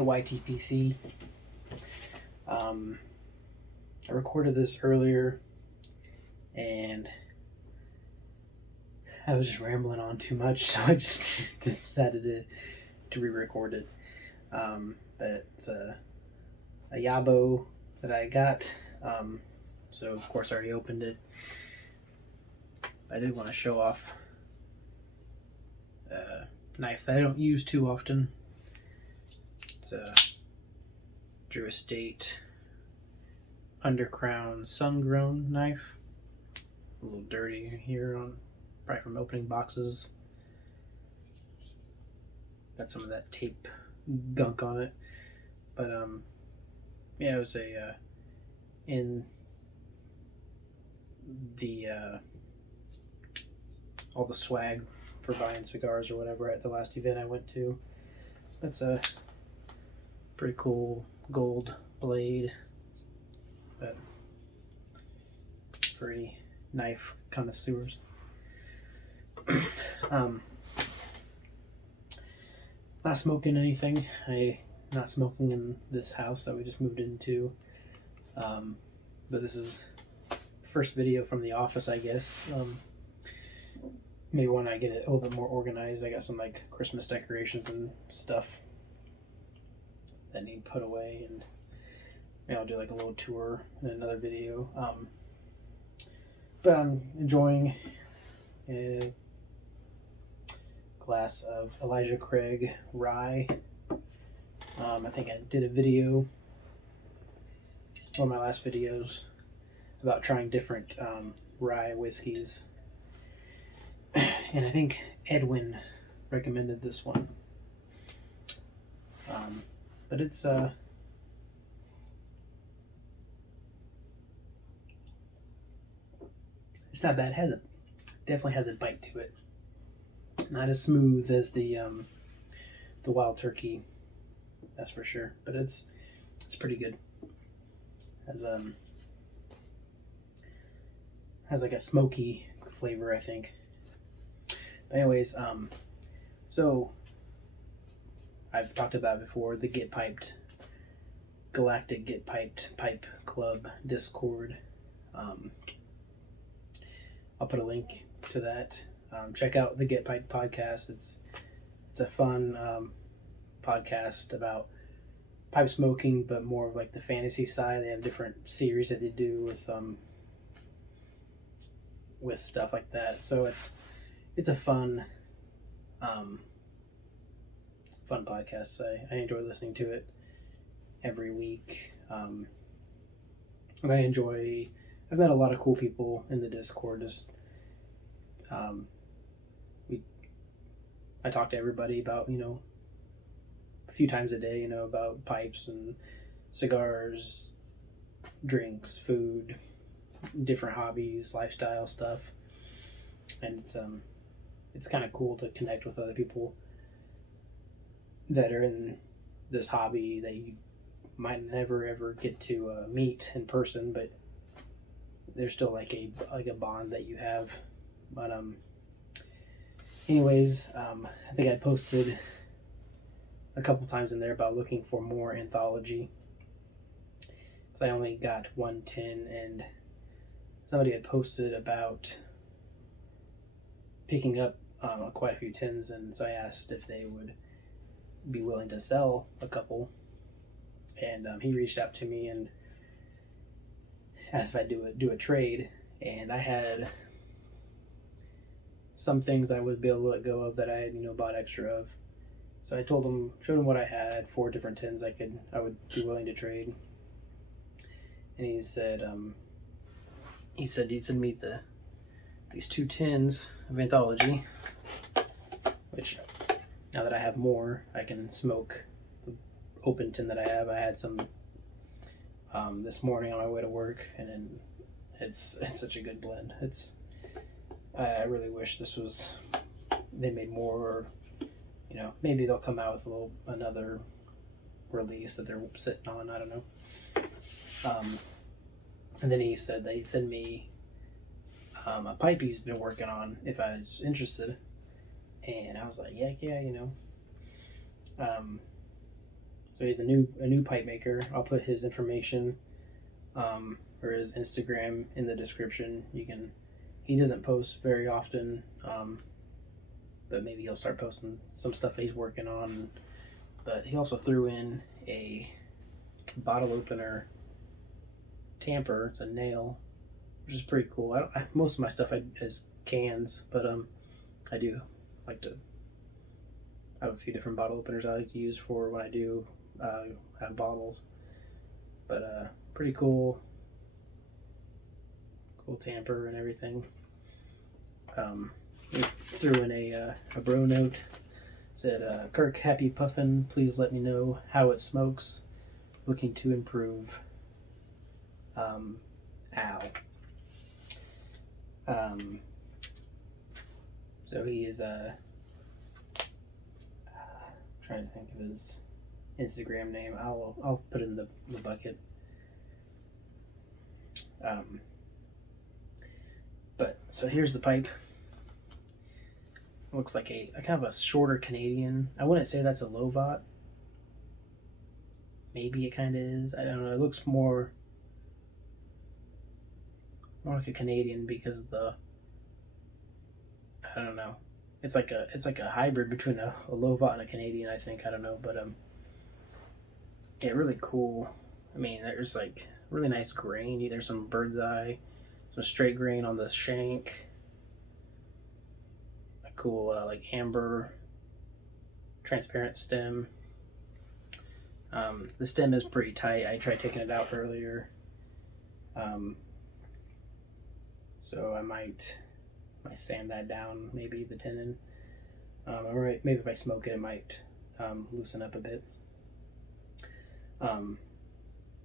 AYTPC. I recorded this earlier and I was just rambling on too much, so I just decided to re-record it. But it's a YABO that I got, so of course I already opened it. I did want to show off a knife that I don't use too often. It's a Drew Estate Undercrown Sun-Grown knife. A little dirty here, probably from opening boxes. Got some of that tape gunk on it, but yeah, it was in the all the swag for buying cigars or whatever at the last event I went to. That's a pretty cool gold blade, but for any knife connoisseurs. Not smoking anything. Not smoking in this house that we just moved into. But this is first video from the office, I guess. Maybe when I get it a little bit more organized. I got some like Christmas decorations and stuff that need put away, and maybe I'll do like a little tour in another video. But I'm enjoying a glass of Elijah Craig rye. I think I did a video, one of my last videos, about trying different rye whiskeys, and I think Edwin recommended this one. But it's not bad. It definitely has a bite to it. Not as smooth as the Wild Turkey, that's for sure. But it's pretty good. Has like a smoky flavor, I think. But anyways, so I've talked about it before, the Galactic Get Piped Pipe Club Discord. I'll put a link to that. Check out the Get Piped podcast. It's a fun podcast about pipe smoking, but more of like the fantasy side. They have different series that they do with stuff like that. So it's a fun podcast. I enjoy listening to it every week. And I've met a lot of cool people in the Discord. I talk to everybody about, a few times a day, about pipes and cigars, drinks, food, different hobbies, lifestyle stuff. And it's kind of cool to connect with other people that are in this hobby that you might never ever get to meet in person, but there's still like a bond that you have. But anyways, I think I posted a couple times in there about looking for more anthology, because I only got one tin, and somebody had posted about picking up quite a few tins, and so I asked if they would be willing to sell a couple, and he reached out to me and asked if I'd do a trade, and I had some things I would be able to let go of that I had bought extra of. So I showed him what I had, 4 different tins I would be willing to trade, and he said he'd send me these 2 tins of anthology, which now that I have more, I can smoke the open tin that I have. I had some this morning on my way to work, and it's such a good blend. I really wish they made more, or maybe they'll come out with another release that they're sitting on. I don't know. And then he said that he'd send me a pipe he's been working on if I was interested, and I was like, yeah. So So he's a new pipe maker. I'll put his information, or his Instagram in the description. You can. He doesn't post very often, but maybe he'll start posting some stuff he's working on. But he also threw in a bottle opener tamper. It's a nail, which is pretty cool. Most of my stuff is cans, but I do like to have a few different bottle openers I like to use for when I do have bottles. But pretty cool tamper and everything. We threw in a bro note. Said, Kirk, happy puffin. Please let me know how it smokes. Looking to improve. Al. So he is trying to think of his Instagram name. I'll put it in the bucket. But so here's the pipe. It looks like a kind of a shorter Canadian. I wouldn't say that's a Lovat. Maybe it kind of is. I don't know. It looks more like a Canadian because of the. I don't know. It's like a hybrid between a Lovat and a Canadian. I think. I don't know, but yeah, really cool. I mean, there's like really nice grain. There's some bird's eye, some straight grain on the shank. A cool like amber transparent stem. The stem is pretty tight. I tried taking it out earlier. So I might sand that down, maybe the tenon. Or maybe if I smoke it, it might loosen up a bit.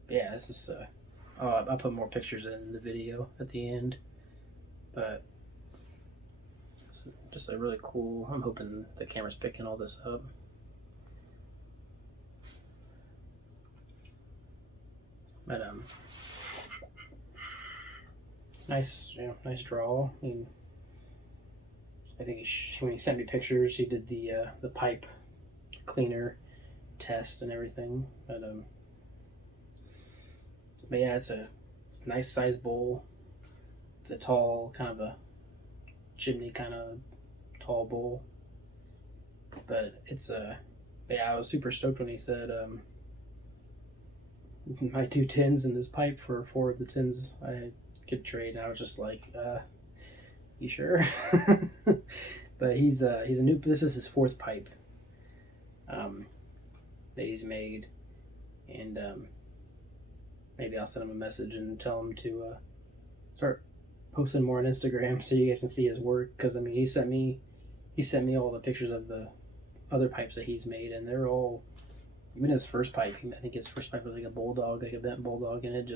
Yeah, this is. I'll put more pictures in the video at the end, but just a really cool. I'm hoping the camera's picking all this up. But nice, nice draw. I mean, I think when he sent me pictures, he did the pipe cleaner test and everything. But yeah, it's a nice size bowl. It's a tall, kind of a chimney kind of tall bowl. But it's yeah, I was super stoked when he said my 2 tins in this pipe for 4 of the tins I could trade, and I was just like, you sure? But he's a new. This is his 4th pipe that he's made, and maybe I'll send him a message and tell him to start posting more on Instagram so you guys can see his work. Because I mean, he sent me all the pictures of the other pipes that he's made, and they're all. Even his first pipe, I think his first pipe was like a bulldog, like a bent bulldog, and it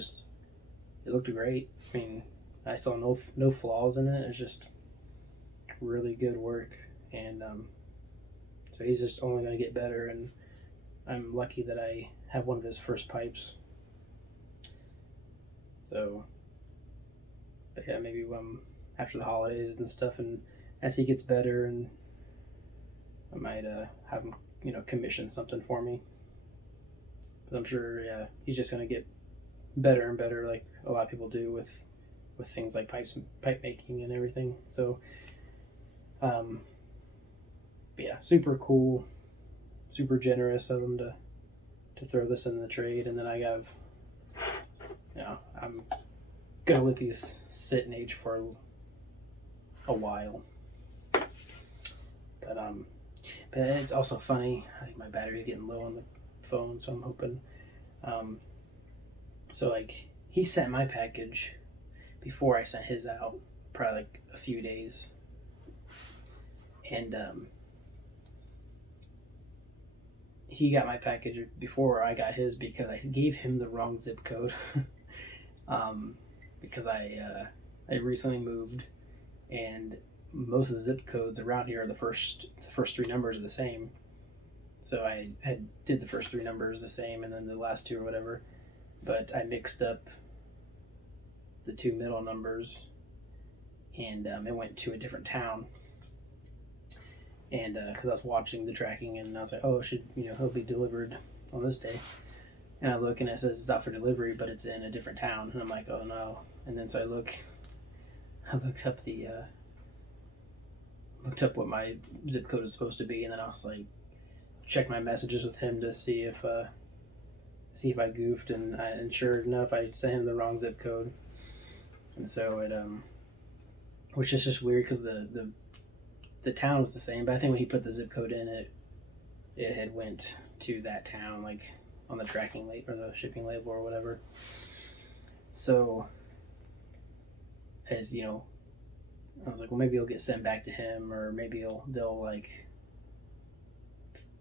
looked great. I mean, I saw no flaws in it. It's just really good work, and so he's just only going to get better. And I'm lucky that I have one of his first pipes. So, but yeah, maybe after the holidays and stuff, and as he gets better, and I might have him, commission something for me. But I'm sure, yeah, he's just gonna get better and better, like a lot of people do with things like pipe making and everything. So, but yeah, super cool, super generous of him to throw this in the trade, and then I have. I'm gonna let these sit and age for a while. But it's also funny. I think my battery's getting low on the phone, so I'm hoping. So like he sent my package before I sent his out, probably like a few days, and he got my package before I got his because I gave him the wrong zip code. Because I recently moved, and most of the zip codes around here are the first 3 numbers are the same. So I did the first 3 numbers the same, and then the last 2 or whatever. But I mixed up the 2 middle numbers, and it went to a different town. And because I was watching the tracking, and I was like, oh, it should he'll be delivered on this day. And I look and it says it's out for delivery, but it's in a different town. And I'm like, oh no. And then so I looked up what my zip code is supposed to be, and then I was like, check my messages with him to see if I goofed, and sure enough, I sent him the wrong zip code. And so it which is just weird because the town was the same, but I think when he put the zip code in, it had went to that town, like on the tracking label or the shipping label or whatever. So, as you know, I was like, well, maybe it'll get sent back to him, or maybe they'll like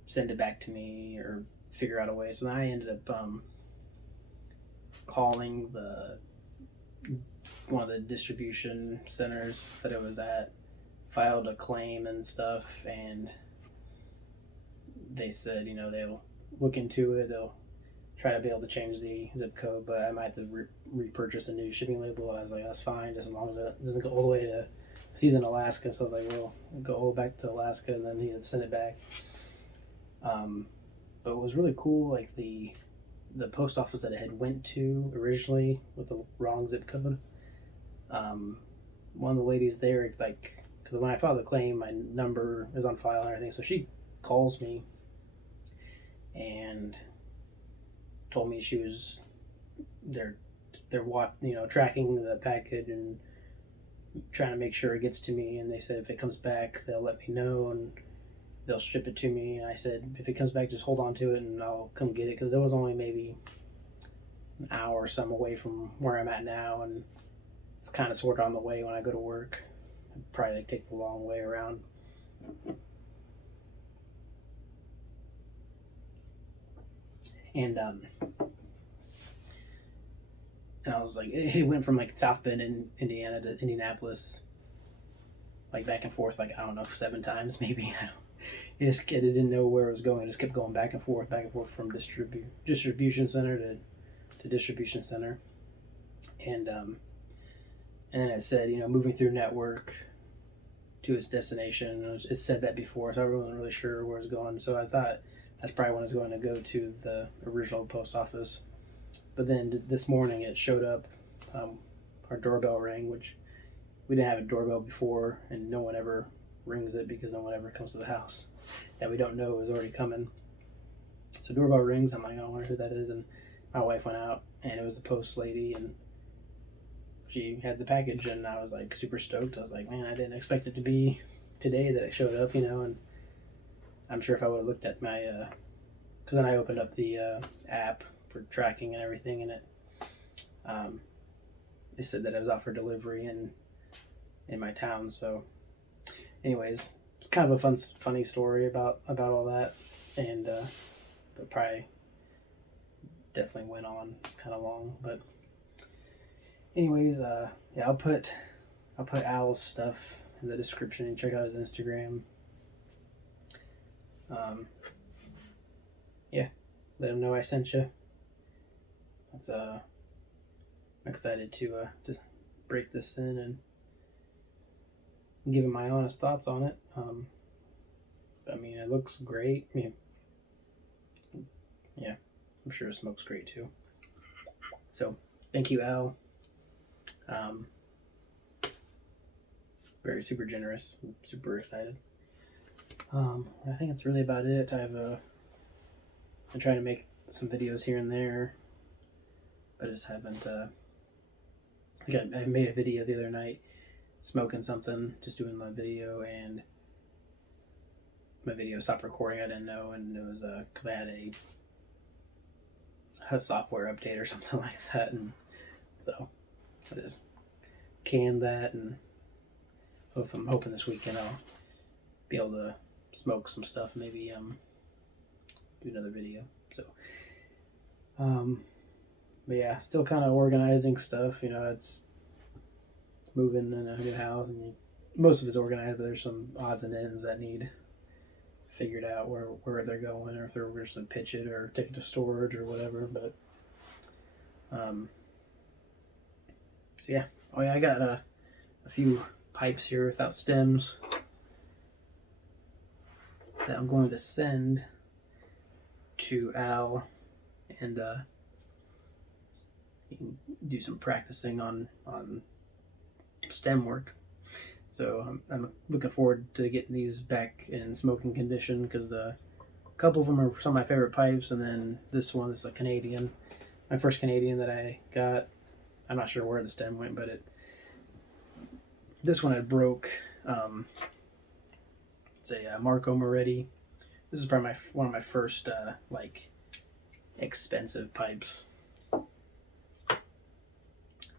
send it back to me or figure out a way. So then I ended up calling one of the distribution centers that it was at, filed a claim and stuff, and they said, they'll look into it. They'll try to be able to change the zip code, but I might have to repurchase a new shipping label. I was like, that's fine, just as long as it doesn't go all the way to. He's in Alaska, so I was like, well, I'll go all back to Alaska, and then he had to send it back. But it was really cool, like the post office that it had went to originally with the wrong zip code. One of the ladies there, like, because when I filed the claim, my number is on file and everything, so she calls me and told me she was they're tracking the package and trying to make sure it gets to me, and they said if it comes back they'll let me know and they'll ship it to me. And I said, if it comes back, just hold on to it and I'll come get it, because it was only maybe an hour or some away from where I'm at now, and it's kind of sort of on the way when I go to work. I'd probably take the long way around. And I was like, it went from like South Bend in Indiana to Indianapolis, like back and forth, like, I don't know, 7 times maybe. It didn't know where it was going. It just kept going back and forth from distribution center to distribution center. And then it said, moving through network to its destination. It said that before, so I wasn't really sure where it was going. So I thought that's probably when it's going to go to the original post office. But then this morning it showed up, our doorbell rang, which we didn't have a doorbell before, and no one ever rings it because no one ever comes to the house that we don't know is already coming. So doorbell rings, I'm like, I wonder who that is, and my wife went out, and it was the post lady, and she had the package, and I was like super stoked. I was like, man, I didn't expect it to be today that it showed up, and I'm sure if I would have looked at my, because then I opened up the app for tracking and everything, and it said that it was out for delivery in my town. So anyways, kind of a funny story about all that, and but probably definitely went on kind of long. But anyways, yeah, I'll put Al's stuff in the description and check out his Instagram. Yeah, let him know I sent you. That's I'm excited to just break this in and give him my honest thoughts on it. I mean, it looks great. I mean, yeah, I'm sure it smokes great too. So thank you, Al. Very super generous. I'm super excited. I think that's really about it. I'm trying to make some videos here and there, but I just haven't. I think I made a video the other night, smoking something, just doing my video, and my video stopped recording. I didn't know, and it was because I had a software update or something like that, and so I just canned that, and I'm hoping this weekend I'll be able to smoke some stuff, maybe do another video. So but yeah, still kind of organizing stuff. It's moving in a new house, and most of it's organized, but there's some odds and ends that need figured out where they're going, or if they're just to pitch it or take it to storage or whatever. But so yeah. Oh yeah, I got a few pipes here without stems that I'm going to send to Al and you can do some practicing on stem work. So I'm looking forward to getting these back in smoking condition, because a couple of them are some of my favorite pipes, and then this one is a Canadian, my first Canadian that I got. I'm not sure where the stem went, but this one I broke. It's a Marco Moretti. This is probably one of my first like expensive pipes.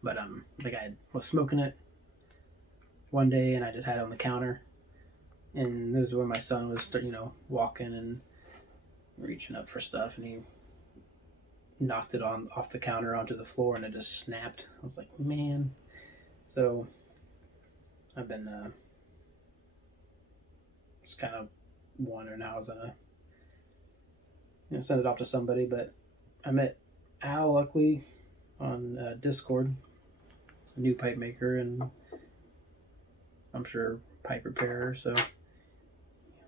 But like I was smoking it one day, and I just had it on the counter, and this is when my son was walking and reaching up for stuff, and he knocked it off the counter onto the floor, and it just snapped. I was like, man. So I've been just kind of wondering how I was gonna send it off to somebody. But I met Al, luckily, on Discord, a new pipe maker, and I'm sure pipe repairer, so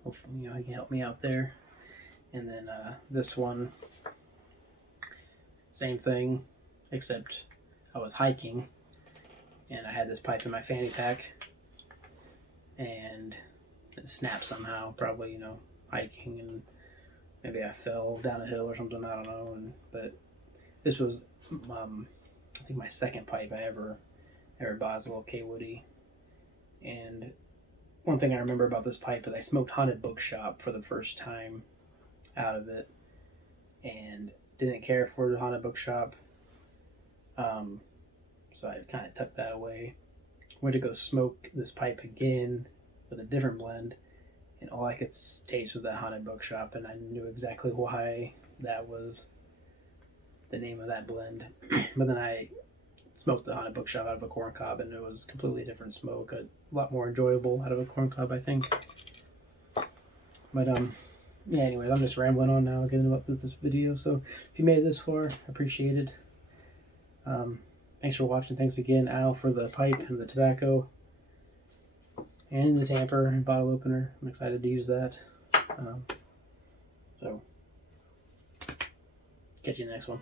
hopefully he can help me out there. And then this one, same thing, except I was hiking and I had this pipe in my fanny pack, and it snapped somehow, probably hiking, and maybe I fell down a hill or something, I don't know. But this was I think my second pipe I ever bought. Was a little K Woody. And one thing I remember about this pipe is I smoked Haunted Bookshop for the first time out of it, and didn't care for the Haunted Bookshop. So I kind of tucked that away. Went to go smoke this pipe again with a different blend, and all I could taste was that Haunted Bookshop, and I knew exactly why that was the name of that blend. But then I smoked the Haunted Bookshop out of a corn cob, and it was a completely different smoke, a lot more enjoyable out of a corn cob, I think. But yeah, anyways, I'm just rambling on now, getting up with this video. So if you made it this far, I appreciate it. Thanks for watching. Thanks again, Al, for the pipe and the tobacco and the tamper and bottle opener. I'm excited to use that. So catch you in the next one.